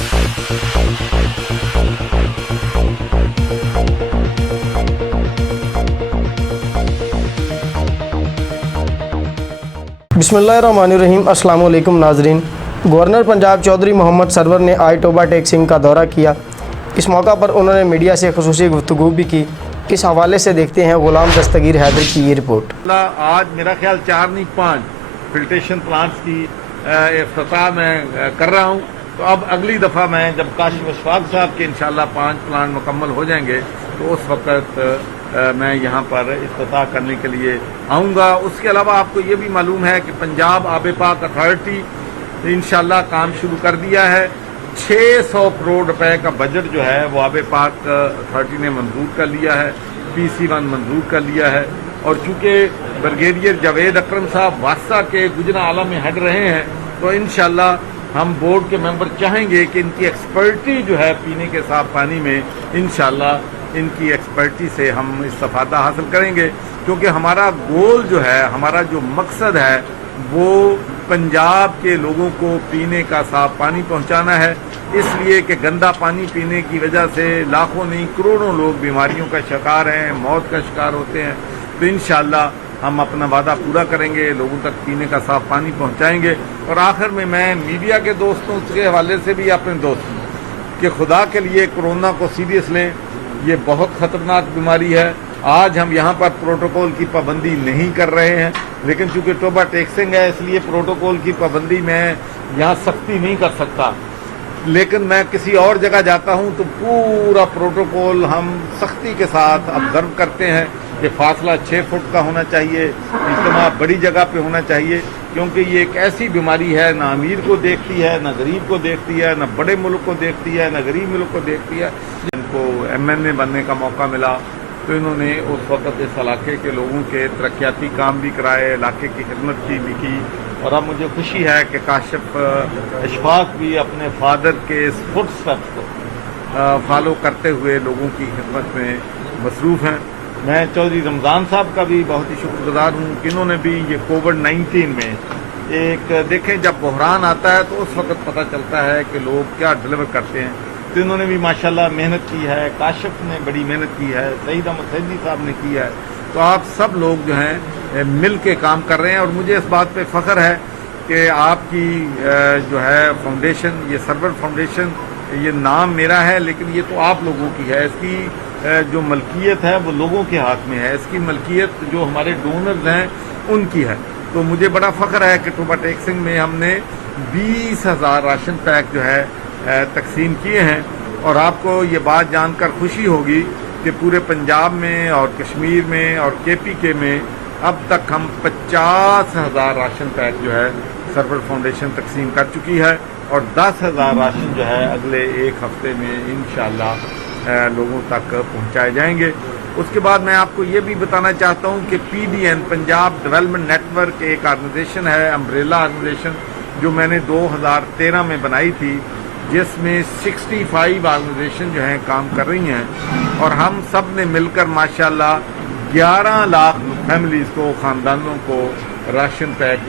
بسم اللہ الرحمن الرحیم۔ السلام علیکم ناظرین۔ گورنر پنجاب چوہدری محمدسرور نے آج ٹوبہ ٹیک سنگھ کا دورہ کیا۔ اس موقع پر انہوں نے میڈیا سے خصوصی گفتگو بھی کی۔ اس حوالے سے دیکھتے ہیں غلام دستگیر حیدر کی یہ رپورٹ۔ آج میرا خیال 4 نہیں 5 فلٹریشن پلانٹس کی افتتاح میں کر رہا ہوں۔ تو اب اگلی دفعہ میں جب کاشف اشفاق صاحب کے انشاءاللہ 5 پلانٹ مکمل ہو جائیں گے تو اس وقت میں یہاں پر افتتاح کرنے کے لیے آؤں گا۔ اس کے علاوہ آپ کو یہ بھی معلوم ہے کہ پنجاب آب پاک اتھارٹی انشاءاللہ کام شروع کر دیا ہے۔ 600 کروڑ روپے کا بجٹ جو ہے وہ آب پاک اتھارٹی نے منظور کر لیا ہے، PC1 منظور کر لیا ہے۔ اور چونکہ بریگیڈیئر جاوید اکرم صاحب واسطہ کے گجرا اعلیٰ میں ہٹ رہے ہیں تو انشاءاللہ ہم بورڈ کے ممبر چاہیں گے کہ ان کی ایکسپرٹی جو ہے پینے کے صاف پانی میں انشاءاللہ ان کی ایکسپرٹی سے ہم استفادہ حاصل کریں گے، کیونکہ ہمارا گول جو ہے، ہمارا جو مقصد ہے وہ پنجاب کے لوگوں کو پینے کا صاف پانی پہنچانا ہے۔ اس لیے کہ گندا پانی پینے کی وجہ سے لاکھوں نہیں کروڑوں لوگ بیماریوں کا شکار ہیں، موت کا شکار ہوتے ہیں۔ تو انشاءاللہ ہم اپنا وعدہ پورا کریں گے، لوگوں تک پینے کا صاف پانی پہنچائیں گے۔ اور آخر میں میڈیا کے دوستوں کے حوالے سے بھی اپنے دوستوں کہ خدا کے لیے کورونا کو سیریس لیں، یہ بہت خطرناک بیماری ہے۔ آج ہم یہاں پر پروٹوکول کی پابندی نہیں کر رہے ہیں، لیکن چونکہ ٹوبہ ٹیک سنگھ ہے اس لیے پروٹوکول کی پابندی میں یہاں سختی نہیں کر سکتا، لیکن میں کسی اور جگہ جاتا ہوں تو پورا پروٹوکول ہم سختی کے ساتھ آبزرو کرتے ہیں کہ فاصلہ 6 فٹ کا ہونا چاہیے، اجتماع بڑی جگہ پہ ہونا چاہیے، کیونکہ یہ ایک ایسی بیماری ہے نہ امیر کو دیکھتی ہے، نہ غریب کو دیکھتی ہے، نہ بڑے ملک کو دیکھتی ہے، نہ غریب ملک کو دیکھتی ہے۔ جن کو MNA بننے کا موقع ملا تو انہوں نے اس وقت اس علاقے کے لوگوں کے ترقیاتی کام بھی کرائے، علاقے کی خدمت بھی کی، اور اب مجھے خوشی ہے کہ کاشف اشفاق بھی اپنے فادر کے اس فٹ اسٹیپس کو فالو کرتے ہوئے لوگوں کی خدمت میں مصروف ہیں۔ میں چودھری رمضان صاحب کا بھی بہت ہی شکر گزار ہوں کہ انہوں نے بھی یہ کووڈ-19 میں ایک دیکھیں جب بحران آتا ہے تو اس وقت پتہ چلتا ہے کہ لوگ کیا ڈلیور کرتے ہیں، تو انہوں نے بھی ماشاءاللہ محنت کی ہے، کاشف نے بڑی محنت کی ہے، سعید احمد سعیدی صاحب نے کی ہے۔ تو آپ سب لوگ جو ہیں مل کے کام کر رہے ہیں، اور مجھے اس بات پہ فخر ہے کہ آپ کی جو ہے فاؤنڈیشن، یہ سرور فاؤنڈیشن، یہ نام میرا ہے لیکن یہ تو آپ لوگوں کی ہے۔ اس کی جو ملکیت ہے وہ لوگوں کے ہاتھ میں ہے، اس کی ملکیت جو ہمارے ڈونرز ہیں ان کی ہے۔ تو مجھے بڑا فخر ہے کہ ٹوبہ ٹیک سنگھ میں ہم نے 20,000 راشن پیک جو ہے تقسیم کیے ہیں، اور آپ کو یہ بات جان کر خوشی ہوگی کہ پورے پنجاب میں اور کشمیر میں اور KPK میں اب تک ہم 50,000 راشن پیک جو ہے سرور فاؤنڈیشن تقسیم کر چکی ہے، اور 10,000 راشن جو ہے اگلے 1 ہفتے میں انشاءاللہ لوگوں تک پہنچائے جائیں گے۔ اس کے بعد میں آپ کو یہ بھی بتانا چاہتا ہوں کہ PDN Punjab development network ایک آرگنائزیشن ہے، امبریلا آرگنائزیشن، جو میں نے 2013 میں بنائی تھی، جس میں 65 آرگنائزیشن جو ہیں کام کر رہی ہیں، اور ہم سب نے مل کر ماشاءاللہ 11 لاکھ فیملیز کو، خاندانوں کو راشن پیک